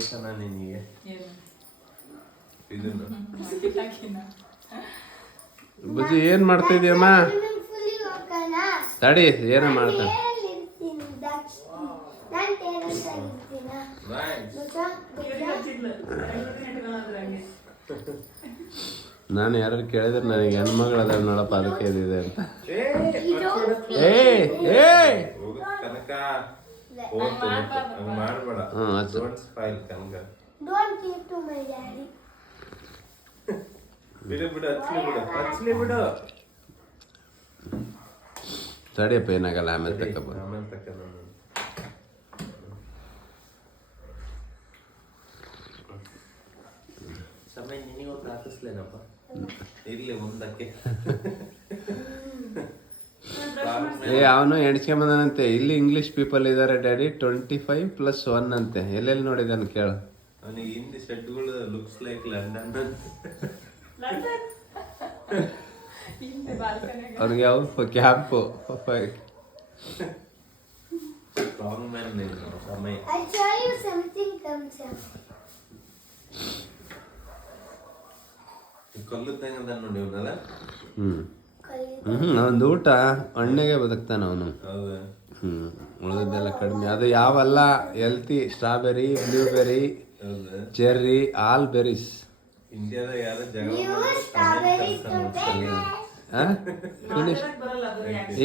ಹೋಯ್ತಾನ ನಿನಗೆ ಇದನ್ನು ಬುಜ್ಜಿ ಏನ್ ಮಾಡ್ತಾ ಇದೀಯಮ್ಮ? ತಡಿ, ಏನ ಮಾಡ್ತಾನೆ? ನಾನು ಯಾರು ಕೇಳಿದ್ರೆ ನನಗೆ ಹೆಣ್ಮಗಳು ಅದ ನೋಡಪ್ಪ, ಅದಕ್ಕೆ ಇದಿದೆ ಅಂತ. ಕನಕ ಮಾಡ್ಬೇಡ. ಬಿಡು. ತಡಿಯಪ್ಪ, ಏನಾಗಲ್ಲ, ಆಮೇಲೆ ತಕ್ಕ ಸಮಯ ನಿನಗೊಂದು ಹಾಕಿಸ್ಲೇನಪ್ಪ, ಇರ್ಲಿ ಮುಂದಕ್ಕೆ. ಅವನು ಎಣಿಸ್ಕೊಂಬಂದನಂತೆ. ಇಲ್ಲಿ ಇಂಗ್ಲಿಷ್ ಪೀಪಲ್ ಇದಾರೆ ಡ್ಯಾಡಿ, 25+1 ಅಂತೆ. ಎಲ್ಲೆಲ್ಲಿ ನೋಡಿದಾನು ಕೇಳು. ಅವನಿಗೆ ಹಿಂದಿ ಶೆಡ್ಗಳು ಲುಕ್ಸ್ ಲೈಕ್ ಲಂಡನ್. ಅವ್ನಿಗೆ ಯಾವ ಕ್ಯಾಂಪು ಸ್ಟ್ರಾಂಗ್ ಮ್ಯಾನ್ ಸಮಯ. ಕಲ್ಲು ತಂಗದ ನೋಡಿ ಅವನಲ್ಲ. ಅವನದು ಊಟ ಹಣ್ಣಿಗೆ ಬದುಕ್ತಾನ ಅವನು. ಉಳಿದದ್ದೆಲ್ಲ ಕಡಿಮೆ. ಅದು ಯಾವಲ್ಲ healthy, strawberry, blueberry, cherry, all berries. ಇಂಡಿಯಾದ ಯಾರು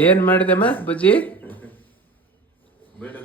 ಏನ್ ಮಾಡಿದೆಮ್ಮ ಬುಜ್ಜಿ? ಬಿಡು